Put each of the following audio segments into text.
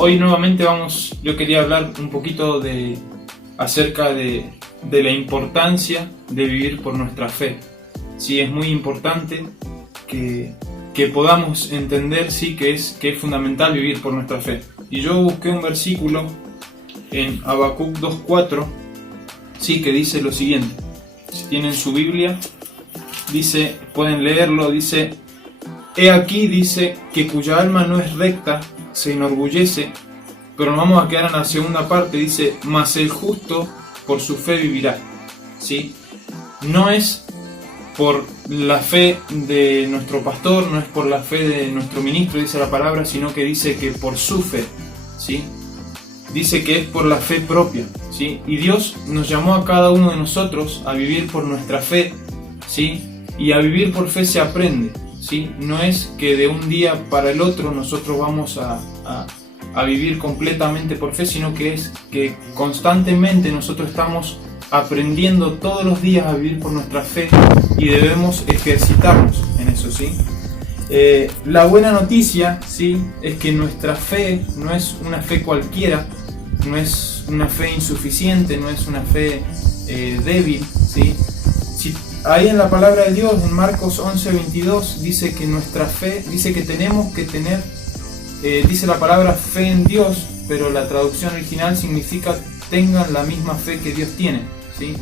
Hoy nuevamente yo quería hablar un poquito acerca de la importancia de vivir por nuestra fe. Sí, es muy importante que podamos entender, sí, que es fundamental vivir por nuestra fe. Y yo busqué un versículo en Habacuc 2:4, sí, que dice lo siguiente. Si tienen su Biblia, dice, pueden leerlo, dice: He aquí, dice, que cuya alma no es recta se enorgullece, pero nos vamos a quedar en la segunda parte, dice: mas el justo por su fe vivirá. ¿Sí? No es por la fe de nuestro pastor, no es por la fe de nuestro ministro, dice la palabra, sino que dice que por su fe, ¿sí? Dice que es por la fe propia, ¿sí? Y Dios nos llamó a cada uno de nosotros a vivir por nuestra fe, ¿sí? Y a vivir por fe se aprende, ¿sí? No es que de un día para el otro nosotros vamos a vivir completamente por fe, sino que es que constantemente nosotros estamos aprendiendo todos los días a vivir por nuestra fe y debemos ejercitarnos en eso, ¿sí? La buena noticia, ¿sí?, es que nuestra fe no es una fe cualquiera, no es una fe insuficiente, no es una fe débil, ¿sí? Ahí en la palabra de Dios, en Marcos 11:22, dice que nuestra fe, dice que tenemos que tener, dice la palabra fe en Dios, pero la traducción original significa tengan la misma fe que Dios tiene, ¿sí?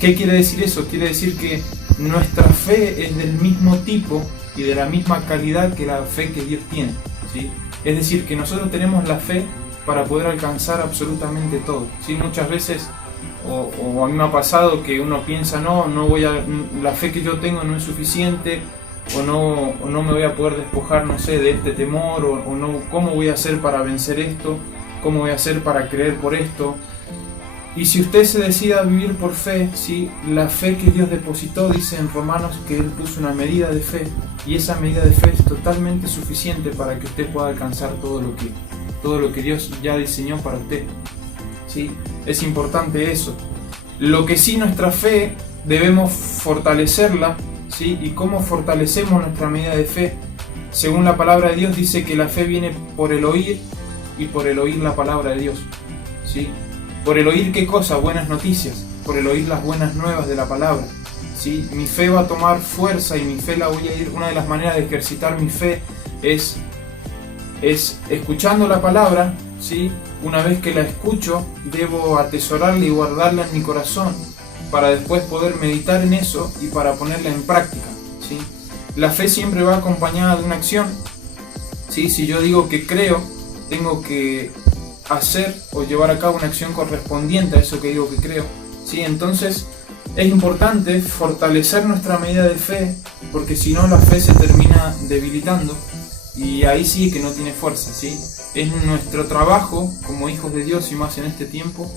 ¿Qué quiere decir eso? Quiere decir que nuestra fe es del mismo tipo y de la misma calidad que la fe que Dios tiene, ¿sí? Es decir, que nosotros tenemos la fe para poder alcanzar absolutamente todo, ¿sí? Muchas veces, o a mí me ha pasado que uno piensa, no voy a, la fe que yo tengo no es suficiente, o no me voy a poder despojar, no sé, de este temor, o no, ¿cómo voy a hacer para vencer esto? ¿Cómo voy a hacer para creer por esto? Y si usted se decide a vivir por fe, ¿sí?, la fe que Dios depositó, dice en Romanos que Él puso una medida de fe, y esa medida de fe es totalmente suficiente para que usted pueda alcanzar todo lo que Dios ya diseñó para usted, ¿sí? Es importante eso. Lo que sí, nuestra fe debemos fortalecerla, ¿sí? ¿Y cómo fortalecemos nuestra medida de fe? Según la palabra de Dios dice que la fe viene por el oír, y por el oír la palabra de Dios, ¿sí? ¿Por el oír qué cosa? Buenas noticias, por el oír las buenas nuevas de la palabra, ¿sí? Mi fe va a tomar fuerza y mi fe la voy a ir, una de las maneras de ejercitar mi fe es escuchando la palabra, ¿sí? Una vez que la escucho, debo atesorarla y guardarla en mi corazón para después poder meditar en eso y para ponerla en práctica, ¿sí? La fe siempre va acompañada de una acción, ¿sí? Si yo digo que creo, tengo que hacer o llevar a cabo una acción correspondiente a eso que digo que creo, ¿sí? Entonces es importante fortalecer nuestra medida de fe, porque si no la fe se termina debilitando y ahí sí que no tiene fuerza, ¿sí? Es nuestro trabajo como hijos de Dios, y más en este tiempo,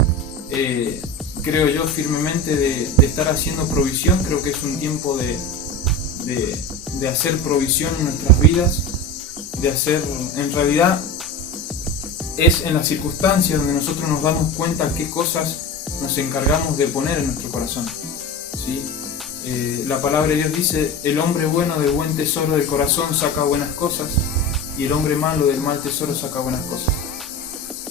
creo yo firmemente, de estar haciendo provisión. Creo que es un tiempo de hacer provisión en nuestras vidas, de hacer, en realidad es en las circunstancias donde nosotros nos damos cuenta qué cosas nos encargamos de poner en nuestro corazón, ¿sí? La palabra de Dios dice: el hombre bueno del buen tesoro del corazón saca buenas cosas, y el hombre malo del mal tesoro saca buenas cosas.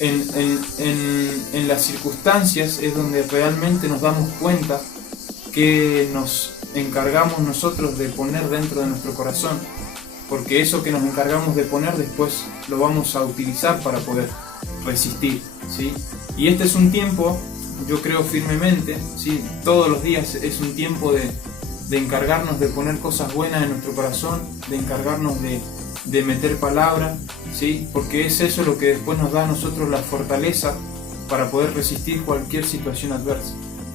En las circunstancias es donde realmente nos damos cuenta que nos encargamos nosotros de poner dentro de nuestro corazón, porque eso que nos encargamos de poner después lo vamos a utilizar para poder resistir, ¿sí? Y este es un tiempo, yo creo firmemente, ¿sí?, todos los días es un tiempo de encargarnos de poner cosas buenas en nuestro corazón, de encargarnos de meter palabra, ¿sí?, porque es eso lo que después nos da a nosotros la fortaleza para poder resistir cualquier situación adversa,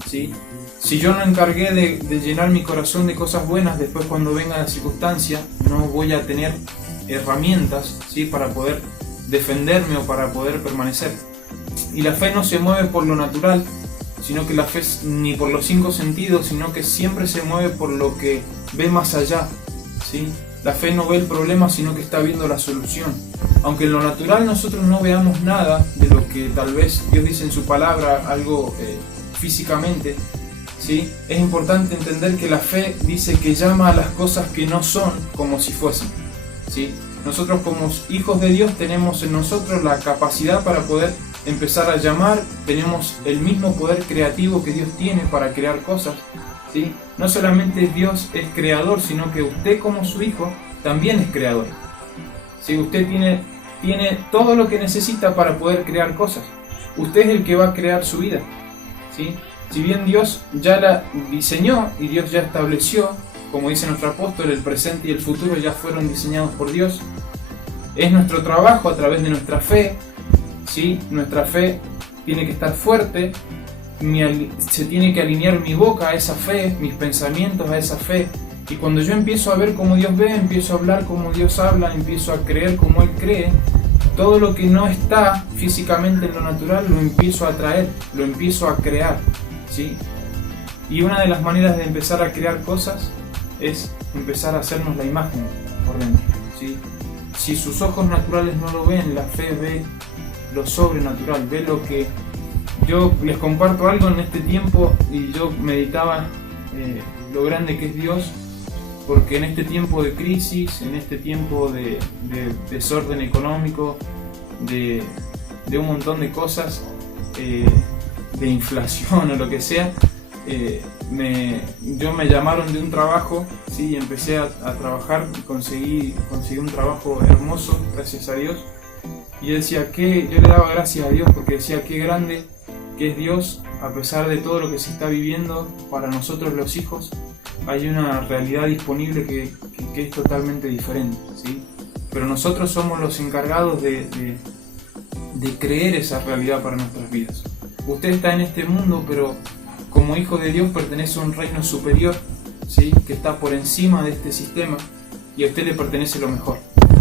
¿sí? Si yo no encargué de llenar mi corazón de cosas buenas, después cuando venga la circunstancia no voy a tener herramientas, ¿sí?, para poder defenderme o para poder permanecer. Y la fe no se mueve por lo natural, sino que la fe ni por los 5 sentidos, sino que siempre se mueve por lo que ve más allá, ¿sí? La fe no ve el problema, sino que está viendo la solución. Aunque en lo natural nosotros no veamos nada de lo que tal vez Dios dice en su palabra, algo físicamente, ¿sí?, es importante entender que la fe dice que llama a las cosas que no son como si fuesen, ¿sí? Nosotros como hijos de Dios tenemos en nosotros la capacidad para poder empezar a llamar, tenemos el mismo poder creativo que Dios tiene para crear cosas, ¿sí? No solamente Dios es creador, sino que usted como su hijo también es creador, ¿sí? Usted tiene todo lo que necesita para poder crear cosas. Usted es el que va a crear su vida, ¿sí? Si bien Dios ya la diseñó y Dios ya estableció, como dice nuestro apóstol, el presente y el futuro ya fueron diseñados por Dios, es nuestro trabajo a través de nuestra fe, ¿sí? Nuestra fe tiene que estar fuerte, se tiene que alinear mi boca a esa fe, mis pensamientos a esa fe, y cuando yo empiezo a ver como Dios ve, empiezo a hablar como Dios habla, empiezo a creer como Él cree, todo lo que no está físicamente en lo natural lo empiezo a atraer, lo empiezo a crear, ¿sí? Y una de las maneras de empezar a crear cosas es empezar a hacernos la imagen por dentro, ¿sí? Si sus ojos naturales no lo ven, la fe ve lo sobrenatural, ve lo que... Yo les comparto algo en este tiempo y yo meditaba lo grande que es Dios, porque en este tiempo de crisis, en este tiempo de desorden económico, de un montón de cosas, de inflación o lo que sea, me llamaron de un trabajo, ¿sí? Y empecé a trabajar y conseguí un trabajo hermoso, gracias a Dios. Y yo le daba gracias a Dios porque decía qué grande que es Dios, a pesar de todo lo que se está viviendo para nosotros los hijos, hay una realidad disponible que es totalmente diferente, ¿sí? Pero nosotros somos los encargados de creer esa realidad para nuestras vidas. Usted está en este mundo, pero como hijo de Dios pertenece a un reino superior, ¿sí? Que está por encima de este sistema, y a usted le pertenece lo mejor,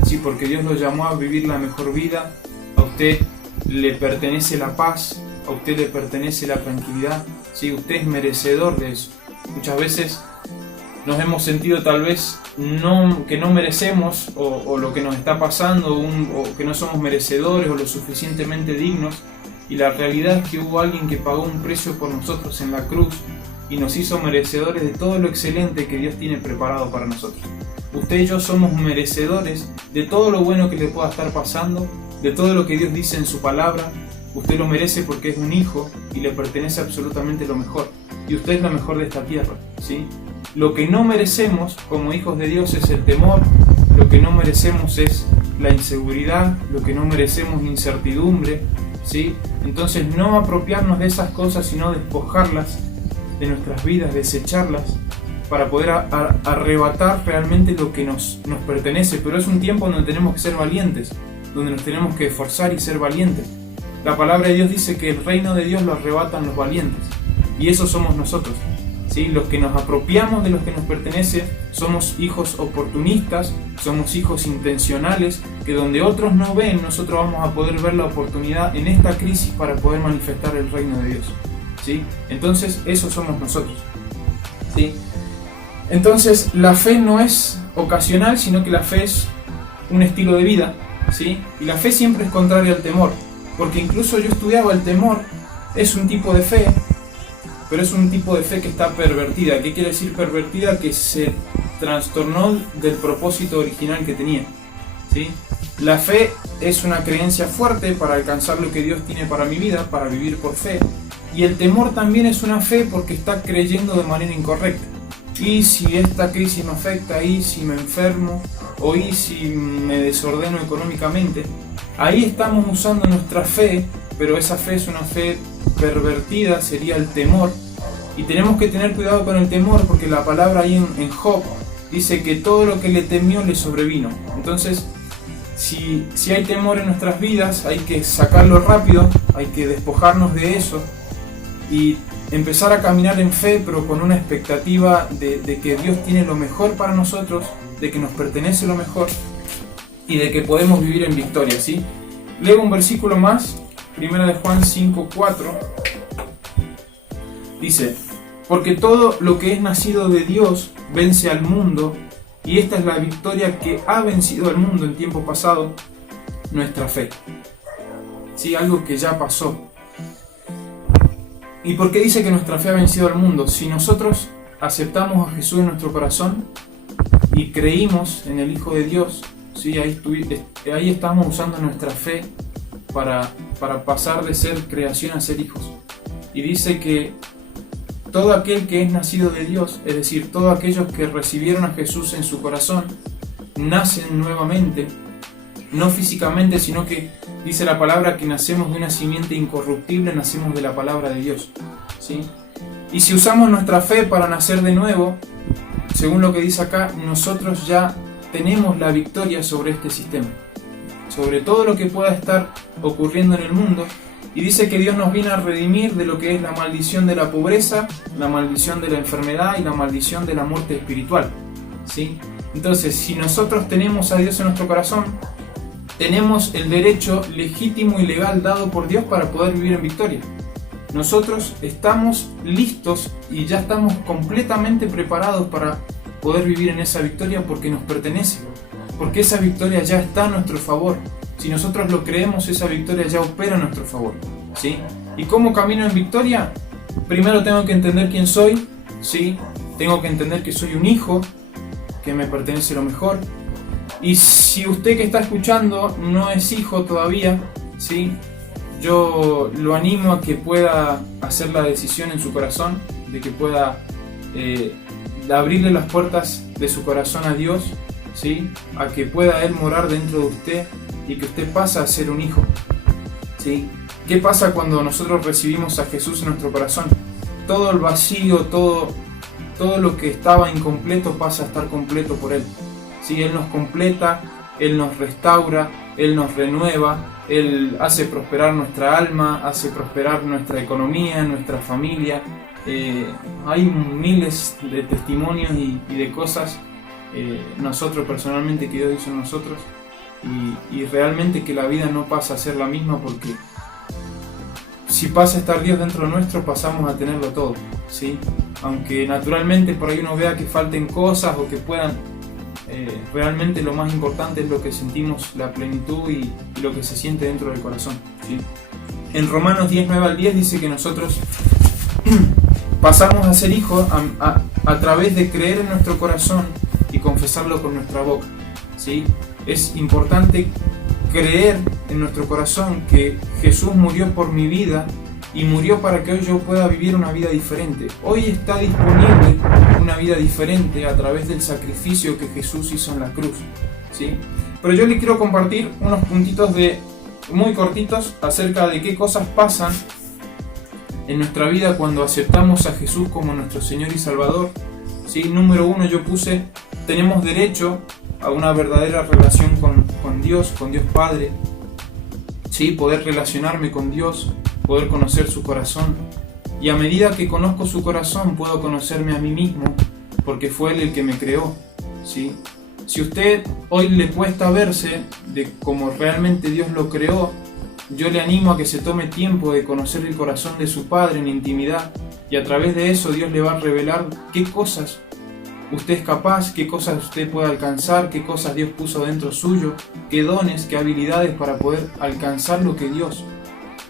¿sí? Porque Dios lo llamó a vivir la mejor vida, a usted le pertenece la paz, a usted le pertenece la tranquilidad, ¿sí? Usted es merecedor de eso. Muchas veces nos hemos sentido tal vez que no merecemos o lo que nos está pasando o que no somos merecedores o lo suficientemente dignos, y la realidad es que hubo alguien que pagó un precio por nosotros en la cruz y nos hizo merecedores de todo lo excelente que Dios tiene preparado para nosotros. Usted y yo somos merecedores de todo lo bueno que le pueda estar pasando, de todo lo que Dios dice en su palabra. Usted lo merece porque es un hijo y le pertenece absolutamente lo mejor, y usted es lo mejor de esta tierra, ¿sí? Lo que no merecemos como hijos de Dios es el temor, lo que no merecemos es la inseguridad, lo que no merecemos es incertidumbre, ¿sí? Entonces no apropiarnos de esas cosas, sino despojarlas de nuestras vidas, desecharlas, para poder arrebatar realmente lo que nos pertenece. Pero es un tiempo donde tenemos que ser valientes, donde nos tenemos que esforzar y ser valientes. La palabra de Dios dice que el reino de Dios lo arrebatan los valientes, y esos somos nosotros, ¿sí? Los que nos apropiamos de lo que nos pertenece somos hijos oportunistas, somos hijos intencionales, que donde otros no ven, nosotros vamos a poder ver la oportunidad en esta crisis para poder manifestar el reino de Dios, ¿sí? Entonces, eso somos nosotros, ¿sí? Entonces, la fe no es ocasional, sino que la fe es un estilo de vida, ¿sí? Y la fe siempre es contraria al temor, porque incluso yo estudiaba el temor, es un tipo de fe, pero es un tipo de fe que está pervertida. ¿Qué quiere decir pervertida? Que se trastornó del propósito original que tenía, ¿sí? La fe es una creencia fuerte para alcanzar lo que Dios tiene para mi vida, para vivir por fe. Y el temor también es una fe porque está creyendo de manera incorrecta. Y si esta crisis me afecta, y si me enfermo, o y si me desordeno económicamente, ahí estamos usando nuestra fe, pero esa fe es una fe pervertida, sería el temor. Y tenemos que tener cuidado con el temor, porque la palabra ahí en Job dice que todo lo que le temió le sobrevino. Entonces, si hay temor en nuestras vidas, hay que sacarlo rápido, hay que despojarnos de eso y empezar a caminar en fe, pero con una expectativa de que Dios tiene lo mejor para nosotros, de que nos pertenece lo mejor y de que podemos vivir en victoria, ¿sí? Leo un versículo más, 1 de Juan 5:4, dice: porque todo lo que es nacido de Dios vence al mundo, y esta es la victoria que ha vencido al mundo en tiempo pasado, nuestra fe. Sí, algo que ya pasó. ¿Y por qué dice que nuestra fe ha vencido al mundo? Si nosotros aceptamos a Jesús en nuestro corazón y creímos en el Hijo de Dios, ¿sí? Ahí estamos usando nuestra fe para pasar de ser creación a ser hijos. Y dice que todo aquel que es nacido de Dios, es decir, todos aquellos que recibieron a Jesús en su corazón, nacen nuevamente, no físicamente, sino que dice la palabra que nacemos de una simiente incorruptible, nacemos de la palabra de Dios, ¿sí? Y si usamos nuestra fe para nacer de nuevo, según lo que dice acá, nosotros ya tenemos la victoria sobre este sistema, sobre todo lo que pueda estar ocurriendo en el mundo. Y dice que Dios nos viene a redimir de lo que es la maldición de la pobreza, la maldición de la enfermedad y la maldición de la muerte espiritual, ¿sí? Entonces, si nosotros tenemos a Dios en nuestro corazón, tenemos el derecho legítimo y legal dado por Dios para poder vivir en victoria. Nosotros estamos listos y ya estamos completamente preparados para poder vivir en esa victoria porque nos pertenece, porque esa victoria ya está a nuestro favor. Si nosotros lo creemos, esa victoria ya opera a nuestro favor, ¿sí? ¿Y cómo camino en victoria? Primero tengo que entender quién soy, ¿sí? Tengo que entender que soy un hijo, que me pertenece lo mejor. Y si usted que está escuchando no es hijo todavía, ¿sí? Yo lo animo a que pueda hacer la decisión en su corazón, de que pueda abrirle las puertas de su corazón a Dios, ¿sí? A que pueda Él morar dentro de usted y que usted pasa a ser un hijo, ¿sí? ¿Qué pasa cuando nosotros recibimos a Jesús en nuestro corazón? Todo el vacío, todo lo que estaba incompleto pasa a estar completo por Él, ¿sí? Él nos completa, Él nos restaura, Él nos renueva, Él hace prosperar nuestra alma, hace prosperar nuestra economía, nuestra familia. Hay miles de testimonios y de cosas nosotros personalmente que Dios hizo en nosotros y realmente que la vida no pasa a ser la misma, porque si pasa a estar Dios dentro nuestro pasamos a tenerlo todo, ¿sí? Aunque naturalmente por ahí uno vea que falten cosas o que puedan, realmente lo más importante es lo que sentimos, la plenitud y lo que se siente dentro del corazón, ¿sí? En Romanos 10, 9 al 10 dice que nosotros pasamos a ser hijos a través de creer en nuestro corazón y confesarlo con nuestra boca, ¿sí? Es importante creer en nuestro corazón que Jesús murió por mi vida y murió para que hoy yo pueda vivir una vida diferente. Hoy está disponible una vida diferente a través del sacrificio que Jesús hizo en la cruz, ¿sí? Pero yo le quiero compartir unos puntitos muy cortitos acerca de qué cosas pasan en nuestra vida cuando aceptamos a Jesús como nuestro Señor y Salvador, ¿sí? Número 1, yo puse, tenemos derecho a una verdadera relación con Dios Padre, ¿sí? Poder relacionarme con Dios, poder conocer su corazón, y a medida que conozco su corazón puedo conocerme a mí mismo, porque fue Él el que me creó, ¿sí? Si usted hoy le cuesta verse de cómo realmente Dios lo creó, yo le animo a que se tome tiempo de conocer el corazón de su Padre en intimidad, y a través de eso Dios le va a revelar qué cosas usted es capaz, qué cosas usted puede alcanzar, qué cosas Dios puso dentro suyo, qué dones, qué habilidades para poder alcanzar lo que Dios,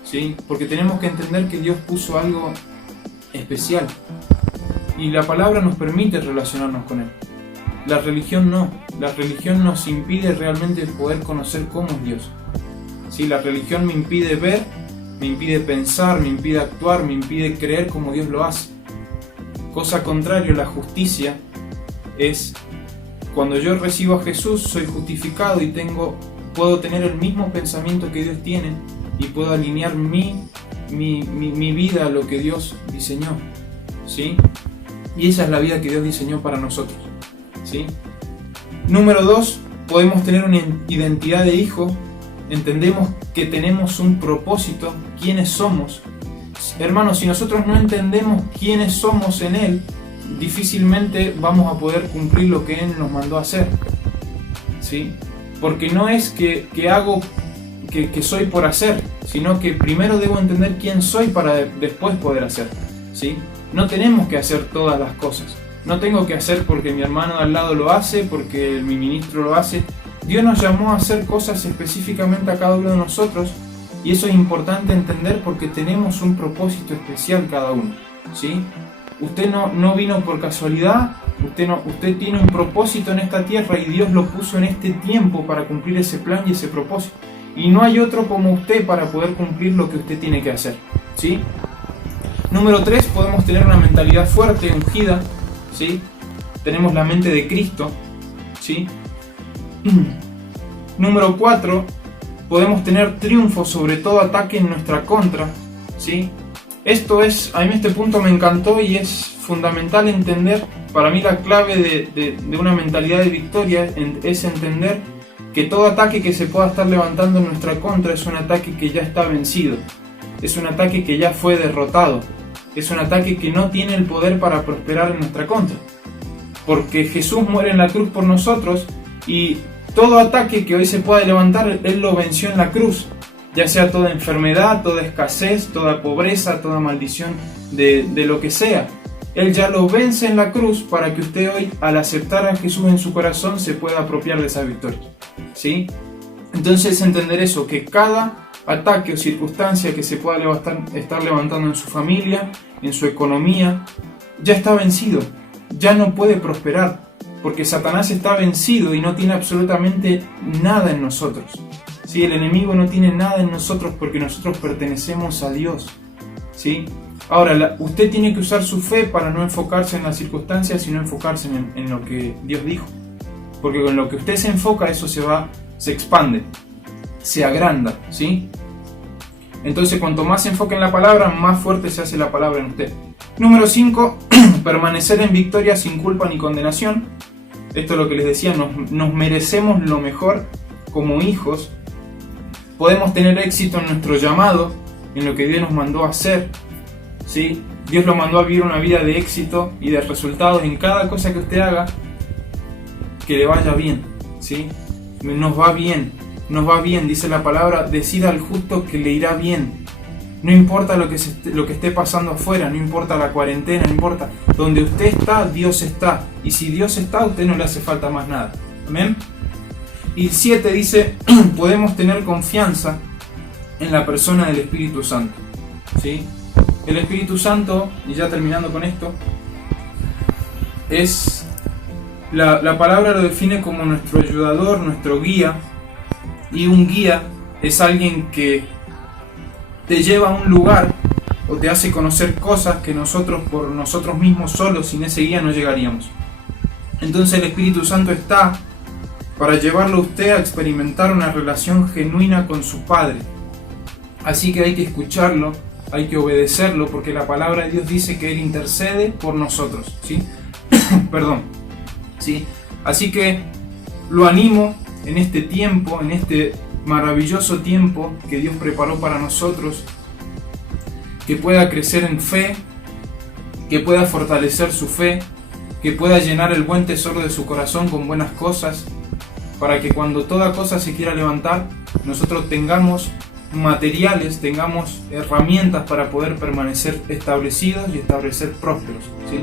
¿sí? Porque tenemos que entender que Dios puso algo especial y la palabra nos permite relacionarnos con Él. La religión no, la religión nos impide realmente poder conocer cómo es Dios, ¿sí? La religión me impide ver, me impide pensar, me impide actuar, me impide creer como Dios lo hace. Cosa contraria, la justicia es cuando yo recibo a Jesús, soy justificado y puedo tener el mismo pensamiento que Dios tiene y puedo alinear mi vida a lo que Dios diseñó, ¿sí? Y esa es la vida que Dios diseñó para nosotros, ¿sí? Número 2, podemos tener una identidad de hijo, entendemos que tenemos un propósito, quiénes somos. Hermanos, si nosotros no entendemos quiénes somos en Él, difícilmente vamos a poder cumplir lo que Él nos mandó a hacer, ¿sí? Porque no es que soy por hacer, sino que primero debo entender quién soy para después poder hacer, ¿sí? No tenemos que hacer todas las cosas, no tengo que hacer porque mi hermano de al lado lo hace, porque mi ministro lo hace. Dios nos llamó a hacer cosas específicamente a cada uno de nosotros, y eso es importante entender porque tenemos un propósito especial cada uno, ¿sí? Usted no vino por casualidad Usted tiene un propósito en esta tierra y Dios lo puso en este tiempo para cumplir ese plan y ese propósito. Y no hay otro como usted para poder cumplir lo que usted tiene que hacer, ¿sí? Número 3, podemos tener una mentalidad fuerte, ungida, ¿sí? Tenemos la mente de Cristo, ¿sí? Número 4, podemos tener triunfo sobre todo ataque en nuestra contra, ¿sí? A mí este punto me encantó y es fundamental entender, para mí la clave de una mentalidad de victoria es entender que todo ataque que se pueda estar levantando en nuestra contra es un ataque que ya está vencido, es un ataque que ya fue derrotado, es un ataque que no tiene el poder para prosperar en nuestra contra, porque Jesús muere en la cruz por nosotros y todo ataque que hoy se pueda levantar, Él lo venció en la cruz, ya sea toda enfermedad, toda escasez, toda pobreza, toda maldición de lo que sea. Él ya lo vence en la cruz para que usted hoy, al aceptar a Jesús en su corazón, se pueda apropiar de esa victoria, ¿sí? Entonces entender eso, que cada ataque o circunstancia que se pueda estar levantando en su familia, en su economía, ya está vencido, ya no puede prosperar, porque Satanás está vencido y no tiene absolutamente nada en nosotros, ¿sí? El enemigo no tiene nada en nosotros porque nosotros pertenecemos a Dios, ¿sí? Ahora, usted tiene que usar su fe para no enfocarse en las circunstancias, sino enfocarse en lo que Dios dijo. Porque con lo que usted se enfoca, eso se expande, se agranda, ¿sí? Entonces, cuanto más se enfoque en la palabra, más fuerte se hace la palabra en usted. Número 5, permanecer en victoria sin culpa ni condenación. Esto es lo que les decía, nos merecemos lo mejor como hijos. Podemos tener éxito en nuestro llamado, en lo que Dios nos mandó a hacer, ¿sí? Dios lo mandó a vivir una vida de éxito y de resultados en cada cosa que usted haga, que le vaya bien, ¿sí? Nos va bien, dice la palabra, decida al justo que le irá bien. No importa lo que esté pasando afuera, no importa la cuarentena, no importa. Donde usted está, Dios está. Y si Dios está, a usted no le hace falta más nada. ¿Amén? Y 7 dice, podemos tener confianza en la persona del Espíritu Santo, ¿sí? El Espíritu Santo, y ya terminando con esto, es la palabra lo define como nuestro ayudador, nuestro guía, y un guía es alguien que te lleva a un lugar o te hace conocer cosas que nosotros por nosotros mismos solos sin ese guía no llegaríamos. Entonces el Espíritu Santo está para llevarlo a usted a experimentar una relación genuina con su Padre. Así que hay que escucharlo, hay que obedecerlo, porque la palabra de Dios dice que Él intercede por nosotros, ¿sí? Perdón, ¿sí? Así que lo animo en este tiempo, en este maravilloso tiempo que Dios preparó para nosotros, que pueda crecer en fe, que pueda fortalecer su fe, que pueda llenar el buen tesoro de su corazón con buenas cosas, para que cuando toda cosa se quiera levantar, nosotros tengamos materiales, tengamos herramientas para poder permanecer establecidos y establecer prósperos, ¿sí?